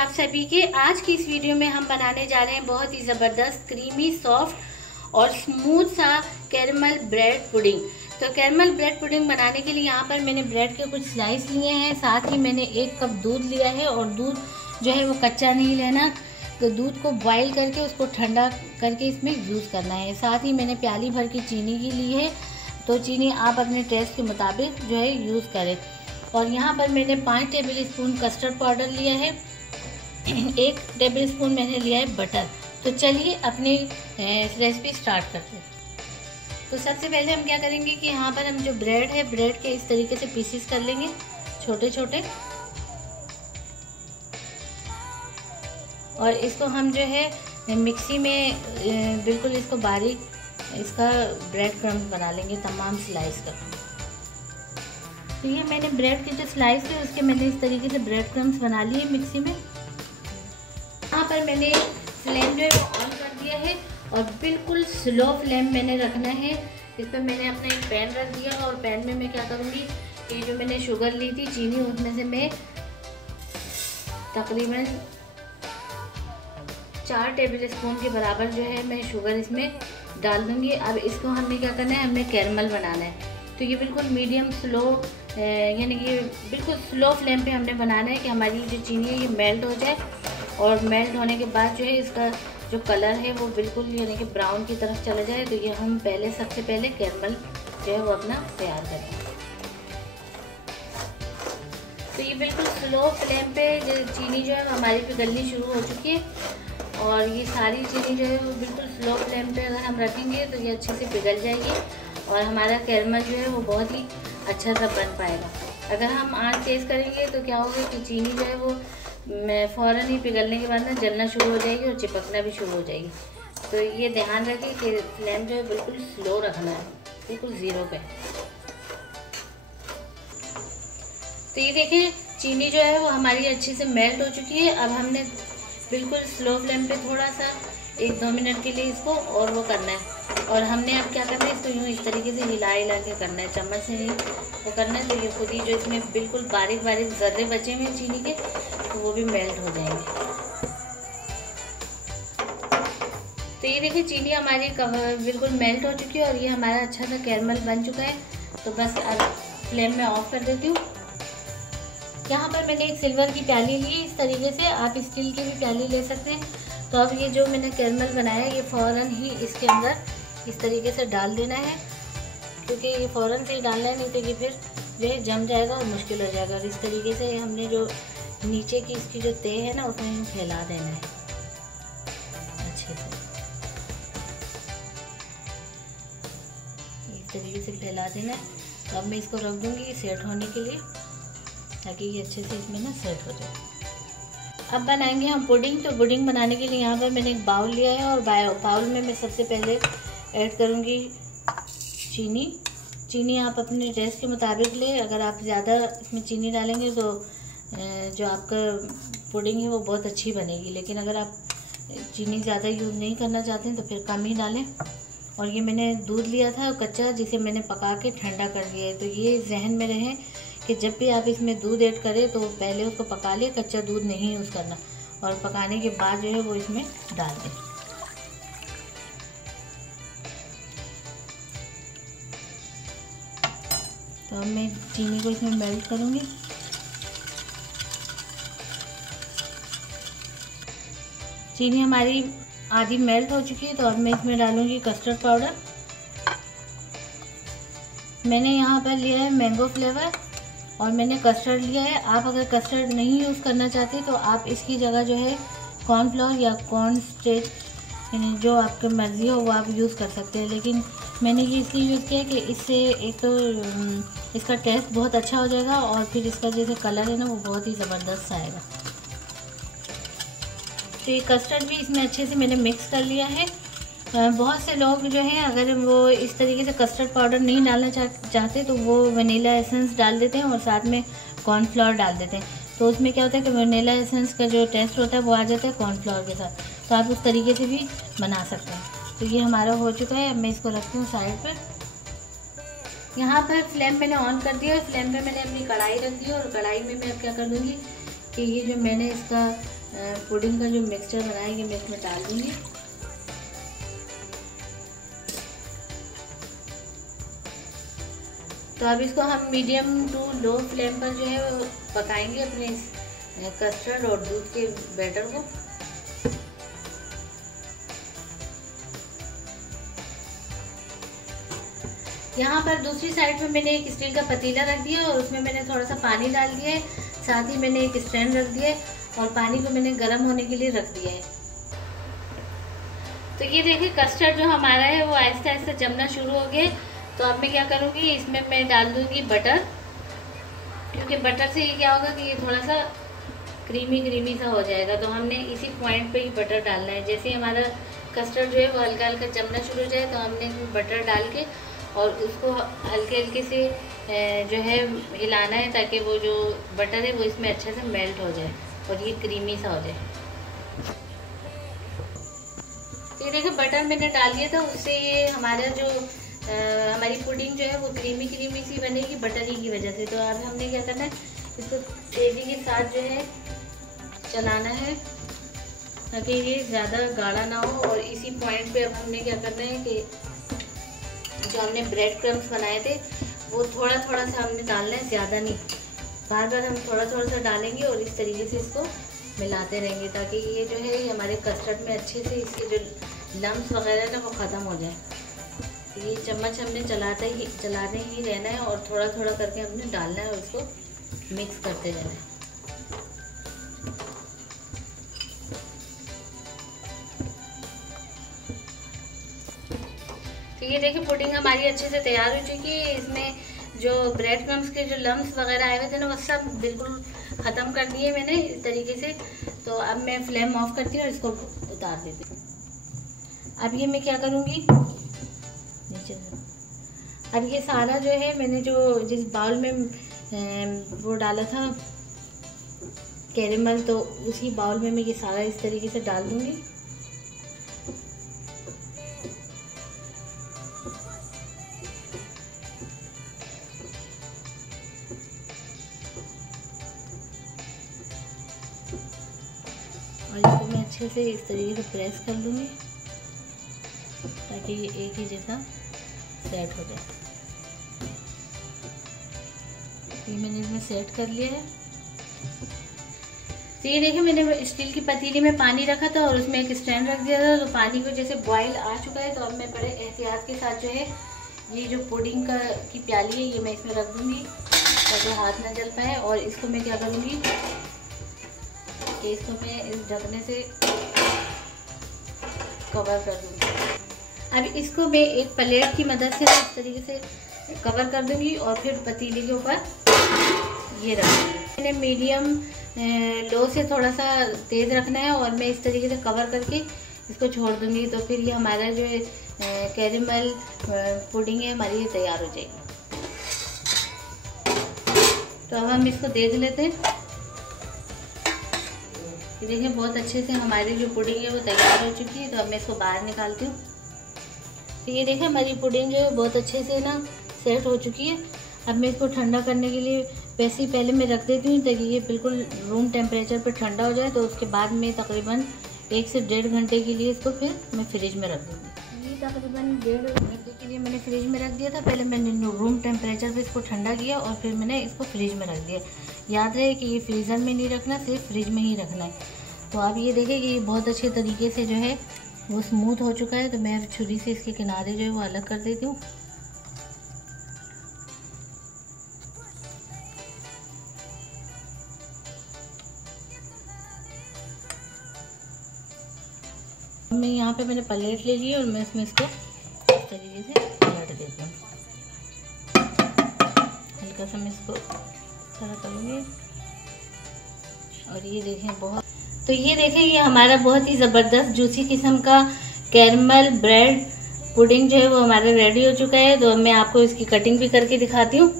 आप सभी के। आज की इस वीडियो में हम बनाने जा रहे हैं बहुत ही ज़बरदस्त क्रीमी सॉफ्ट और स्मूथ सा कैरमल ब्रेड पुडिंग। तो कैरमल ब्रेड पुडिंग बनाने के लिए यहाँ पर मैंने ब्रेड के कुछ स्लाइस लिए हैं, साथ ही मैंने 1 कप दूध लिया है। और दूध जो है वो कच्चा नहीं लेना, तो दूध को बॉईल करके उसको ठंडा करके इसमें यूज़ करना है। साथ ही मैंने प्याली भर की चीनी की ली है, तो चीनी आप अपने टेस्ट के मुताबिक जो है यूज़ करें। और यहाँ पर मैंने 5 टेबल स्पून कस्टर्ड पाउडर लिया है, 1 टेबल स्पून मैंने लिया है बटर। तो चलिए अपनी रेसिपी स्टार्ट करते हैं। तो सबसे पहले हम क्या करेंगे कि यहाँ पर हम जो ब्रेड है, ब्रेड के इस तरीके से पीसेस कर लेंगे छोटे छोटे। और इसको हम जो है मिक्सी में बिल्कुल इसको बारीक इसका ब्रेड क्रम्स बना लेंगे, तमाम स्लाइस कर। तो ये मैंने ब्रेड के जो स्लाइस है उसके मैंने इस तरीके से ब्रेड क्रम्स बना लिए मिक्सी में। यहाँ पर मैंने फ्लेम जो है ऑन कर दिया है और बिल्कुल स्लो फ्लेम मैंने रखना है। इस पर मैंने अपना एक पैन रख दिया और पैन में मैं क्या करूँगी कि जो मैंने शुगर ली थी, चीनी, उसमें से मैं तकरीबन 4 टेबल स्पून के बराबर जो है मैं शुगर इसमें डाल दूँगी। अब इसको हमें क्या करना है, हमें कैरमल बनाना है। तो ये बिल्कुल मीडियम स्लो यानी कि बिल्कुल स्लो फ्लेम पे हमने बनाना है कि हमारी जो चीनी है ये मेल्ट हो जाए। और मेल्ट होने के बाद जो है इसका जो कलर है वो बिल्कुल यानी कि ब्राउन की तरफ चला जाए। तो ये हम सबसे पहले कैरमल जो है वो अपना तैयार करें। तो ये बिल्कुल स्लो फ्लेम पे चीनी जो है हमारी पिघलनी शुरू हो चुकी है। और ये सारी चीनी जो है वो बिल्कुल स्लो फ्लेम पे अगर हम रखेंगे तो ये अच्छे से पिघल जाएगी और हमारा कैरमल जो है वो बहुत ही अच्छा सा बन पाएगा। अगर हम आँच तेज़ करेंगे तो क्या होगा कि चीनी जो है वो फ़ौरन ही पिघलने के बाद ना जलना शुरू हो जाएगी और चिपकना भी शुरू हो जाएगी। तो ये ध्यान रखें कि फ्लेम जो है बिल्कुल स्लो रखना है, बिल्कुल ज़ीरो पे। तो ये देखिए चीनी जो है वो हमारी अच्छे से मेल्ट हो चुकी है। अब हमने बिल्कुल स्लो फ्लेम पे थोड़ा सा 1-2 मिनट के लिए इसको और वो करना है। और हमने अब क्या करना है, इसको यूँ इस तरीके से हिला के करना है, चम्मच से नहीं वो करना है। तो ये खुद ही जो इसमें बिल्कुल बारीक बारीक ज़र्रे बचे हुए चीनी के, तो वो भी मेल्ट हो जाएंगे। तो ये देखिए चीनी हमारी बिल्कुल मेल्ट हो चुकी है और ये हमारा अच्छा सा कैरमल बन चुका है। तो बस अब फ्लेम में ऑफ कर देती हूँ। यहाँ पर मैंने एक सिल्वर की प्याली ली, इस तरीके से आप स्टील की भी प्याली ले सकते हैं। तो अब ये जो मैंने कैरमल बनाया है ये फ़ौरन ही इसके अंदर इस तरीके से डाल देना है, क्योंकि ये फ़ौरन से ही डालना है, नहीं तो ये फिर जो है जम जाएगा और मुश्किल हो जाएगा। और इस तरीके से हमने जो नीचे की इसकी जो तह है ना उसमें हम फैला देना है अच्छे से, इस तरीके से फैला देना है। तो अब मैं इसको रख दूँगी सेट होने के लिए, ताकि ये अच्छे से इसमें ना सेट हो जाए। अब बनाएंगे हम पुडिंग। तो पुडिंग बनाने के लिए यहाँ पर मैंने एक बाउल लिया है और बाउल में मैं सबसे पहले ऐड करूँगी चीनी। चीनी आप अपने टेस्ट के मुताबिक ले, अगर आप ज़्यादा इसमें चीनी डालेंगे तो जो आपका पुडिंग है वो बहुत अच्छी बनेगी। लेकिन अगर आप चीनी ज़्यादा यूज़ नहीं करना चाहते हैं तो फिर कम ही डालें। और ये मैंने दूध लिया था कच्चा, जिसे मैंने पका के ठंडा कर दिया है। तो ये जहन में रहे कि जब भी आप इसमें दूध ऐड करें तो पहले उसको पका ले, कच्चा दूध नहीं यूज़ करना। और पकाने के बाद जो है वो इसमें डाल दें। तो अब मैं चीनी को इसमें मेल्ट करूँगी। चीनी हमारी आधी मेल्ट हो चुकी है। तो अब मैं इसमें डालूँगी कस्टर्ड पाउडर। मैंने यहाँ पर लिया है मैंगो फ्लेवर और मैंने कस्टर्ड लिया है। आप अगर कस्टर्ड नहीं यूज़ करना चाहते तो आप इसकी जगह जो है कॉर्नफ्लोर या कॉर्न स्टेच यानी जो आपकी मर्ज़ी हो वो आप यूज़ कर सकते हैं। लेकिन मैंने ये इसलिए यूज़ किया कि इससे एक तो इसका टेस्ट बहुत अच्छा हो जाएगा और फिर इसका जैसे कलर है ना वो बहुत ही ज़बरदस्त आएगा। तो ये कस्टर्ड भी इसमें अच्छे से मैंने मिक्स कर लिया है। बहुत से लोग जो हैं अगर वो इस तरीके से कस्टर्ड पाउडर नहीं डालना चाहते तो वो वनीला एसेंस डाल देते हैं और साथ में कॉर्नफ्लोर डाल देते हैं। तो उसमें क्या होता है कि वनीला एसेंस का जो टेस्ट होता है वो आ जाता है कॉर्नफ्लोर के साथ। तो आप उस तरीके से भी बना सकते हैं। तो ये हमारा हो चुका है। अब मैं इसको रखती हूँ साइड पर। यहाँ पर फ्लेम मैंने ऑन कर दिया है। फ्लेम पे मैंने अपनी कढ़ाई रख दी और कढ़ाई में मैं अब क्या कर दूँगी कि ये जो मैंने इसका पुडिंग का जो मिक्सचर बनाया ये मैं इसमें डाल दूँगी। तो अब इसको हम मीडियम टू लो फ्लेम पर जो है वो पकाएंगे अपने इस कस्टर्ड और दूध के बैटर को। यहाँ पर दूसरी साइड में मैंने एक स्टील का पतीला रख दिया और उसमें मैंने थोड़ा सा पानी डाल दिया है, साथ ही मैंने एक स्टैंड रख दिया है और पानी को मैंने गर्म होने के लिए रख दिया है। तो ये देखिए कस्टर्ड जो हमारा है वो आहिस्ता आहिस्ता जमना शुरू हो गया। तो अब मैं क्या करूँगी, इसमें मैं डाल दूँगी बटर, क्योंकि बटर से ये क्या होगा कि ये थोड़ा सा क्रीमी सा हो जाएगा। तो हमने इसी पॉइंट पे ही बटर डालना है। जैसे ही हमारा कस्टर्ड जो है वो हल्का हल्का जमना शुरू हो जाए तो हमने बटर डाल के और उसको हल्के हल्के से जो है हिलाना है, ताकि वो जो बटर है वो इसमें अच्छे से मेल्ट हो जाए और ये क्रीमी सा हो जाए। ये देखिए बटर मैंने डाल दिया था, उससे ये हमारा जो हमारी पुडिंग जो है वो क्रीमी सी बनेगी बटर ही की वजह से। तो अब हमने क्या करना है, इसको तेज़ी के साथ जो है चलाना है ताकि ये ज़्यादा गाढ़ा ना हो। और इसी पॉइंट पे अब हमने क्या करना है कि जो हमने ब्रेड क्रम्स बनाए थे वो थोड़ा थोड़ा सा हमने डालना है, ज़्यादा नहीं। बार बार हम थोड़ा थोड़ा सा डालेंगे और इस तरीके से इसको मिलाते रहेंगे ताकि ये जो है हमारे कस्टर्ड में अच्छे से इसके जो लम्स वगैरह है ना वो ख़त्म हो जाए। तो ये चम्मच हमने चलाने ही रहना है और थोड़ा थोड़ा करके हमने डालना है और इसको मिक्स करते रहना है। तो ये देखिए पुडिंग हमारी अच्छे से तैयार हो चुकी है। इसमें जो ब्रेड क्रम्स के जो लम्स वगैरह आए हुए थे ना वो सब बिल्कुल ख़त्म कर दिए मैंने इस तरीके से। तो अब मैं फ्लेम ऑफ करती हूँ और इसको उतार देती हूँ। अब ये मैं क्या करूँगी, नीचे अब ये सारा जो है मैंने जो जिस बाउल में वो डाला था कैरेमल, तो उसी बाउल में मैं ये सारा इस तरीके से डाल दूँगी। और इसको मैं अच्छे से इस तरीके से प्रेस कर लूँगी ताकि ये एक ही जैसा सेट हो जाए। ये मैंने इसमें सेट कर लिया है। तो ये देखिए मैंने स्टील की पतीली में पानी रखा था और उसमें एक स्टैंड रख दिया था। तो पानी को जैसे बॉईल आ चुका है तो अब मैं बड़े एहतियात के साथ जो है ये जो पुडिंग की प्याली है ये मैं इसमें रख दूँगी ताकि हाथ ना जल पाए। और इसको मैं क्या करूँगी कि इसको मैं इस ढकने से कवर कर दूँगी। अब इसको मैं एक प्लेट की मदद से इस तरीके से कवर कर दूँगी और फिर पतीले के ऊपर ये रख दूँगी। मैंने मीडियम लो से थोड़ा सा तेज़ रखना है और मैं इस तरीके से कवर करके इसको छोड़ दूँगी। तो फिर ये हमारा जो कैरेमल पुडिंग है हमारी ये तैयार हो जाएगी। तो अब हम इसको देख लेते हैं। ये देखिए बहुत अच्छे से हमारी जो पुडिंग है वो तैयार हो चुकी है। तो अब मैं इसको बाहर निकालती हूँ। तो ये देखिए हमारी पुडिंग जो है बहुत अच्छे से ना सेट हो चुकी है। अब मैं इसको ठंडा करने के लिए वैसे ही पहले मैं रख देती हूँ ताकि ये बिल्कुल रूम टेम्परेचर पर ठंडा हो जाए। तो उसके बाद मैं तकरीबन 1 से 1.5 घंटे के लिए इसको फिर मैं फ्रिज में रख दूँगी। ये तकरीबन 1.5 घंटे के लिए मैंने फ्रिज में रख दिया था। पहले मैंने रूम टेम्परेचर पर इसको ठंडा किया और फिर मैंने इसको फ्रिज में रख दिया। याद रहे कि ये फ्रीज़र में नहीं रखना, सिर्फ फ्रिज में ही रखना है। तो अब ये देखें कि ये बहुत अच्छे तरीके से जो है वो स्मूथ हो चुका है। तो मैं छुरी से इसके किनारे जो है वो अलग कर देती हूँ। मैं यहाँ पे मैंने प्लेट ले ली और मैं इसमें इसको इस तरीके से पलट देती हूँ। हल्का सा मैं इसको सारा करूँगी और ये देखें बहुत। तो ये देखें ये हमारा बहुत ही ज़बरदस्त जूसी किस्म का कैरमल ब्रेड पुडिंग जो है वो हमारा रेडी हो चुका है। तो मैं आपको इसकी कटिंग भी करके दिखाती हूँ।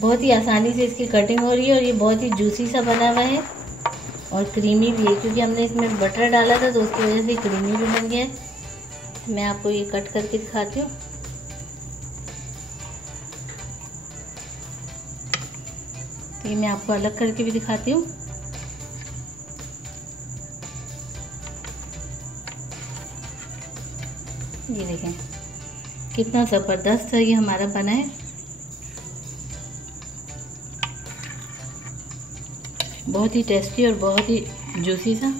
बहुत ही आसानी से इसकी कटिंग हो रही है और ये बहुत ही जूसी सा बना हुआ है और क्रीमी भी है, क्योंकि हमने इसमें बटर डाला था तो उसकी वजह से क्रीमी भी बन गया है। मैं आपको ये कट करके दिखाती हूँ। तो ये मैं आपको अलग करके भी दिखाती हूँ। ये देखें कितना ज़बरदस्त ये हमारा बना है। बहुत ही टेस्टी और बहुत ही जूसी सा।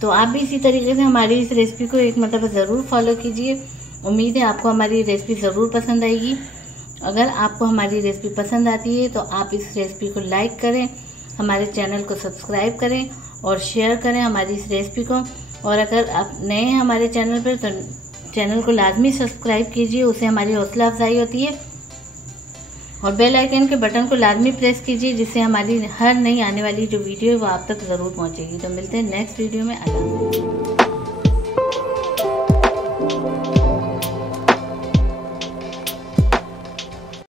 तो आप भी इसी तरीके से हमारी इस रेसिपी को एक मतलब ज़रूर फॉलो कीजिए। उम्मीद है आपको हमारी रेसिपी ज़रूर पसंद आएगी। अगर आपको हमारी रेसिपी पसंद आती है तो आप इस रेसिपी को लाइक करें, हमारे चैनल को सब्सक्राइब करें और शेयर करें हमारी इस रेसिपी को। और अगर आप नए हैं हमारे चैनल पर तो चैनल को लाजमी सब्सक्राइब कीजिए, उससे हमारी हौसला अफजाई होती है। और बेल आइकन के बटन को लाजमी प्रेस कीजिए, जिससे हमारी हर नई आने वाली जो वीडियो है वो आप तक ज़रूर पहुंचेगी। तो मिलते हैं नेक्स्ट वीडियो में। अल्लाह।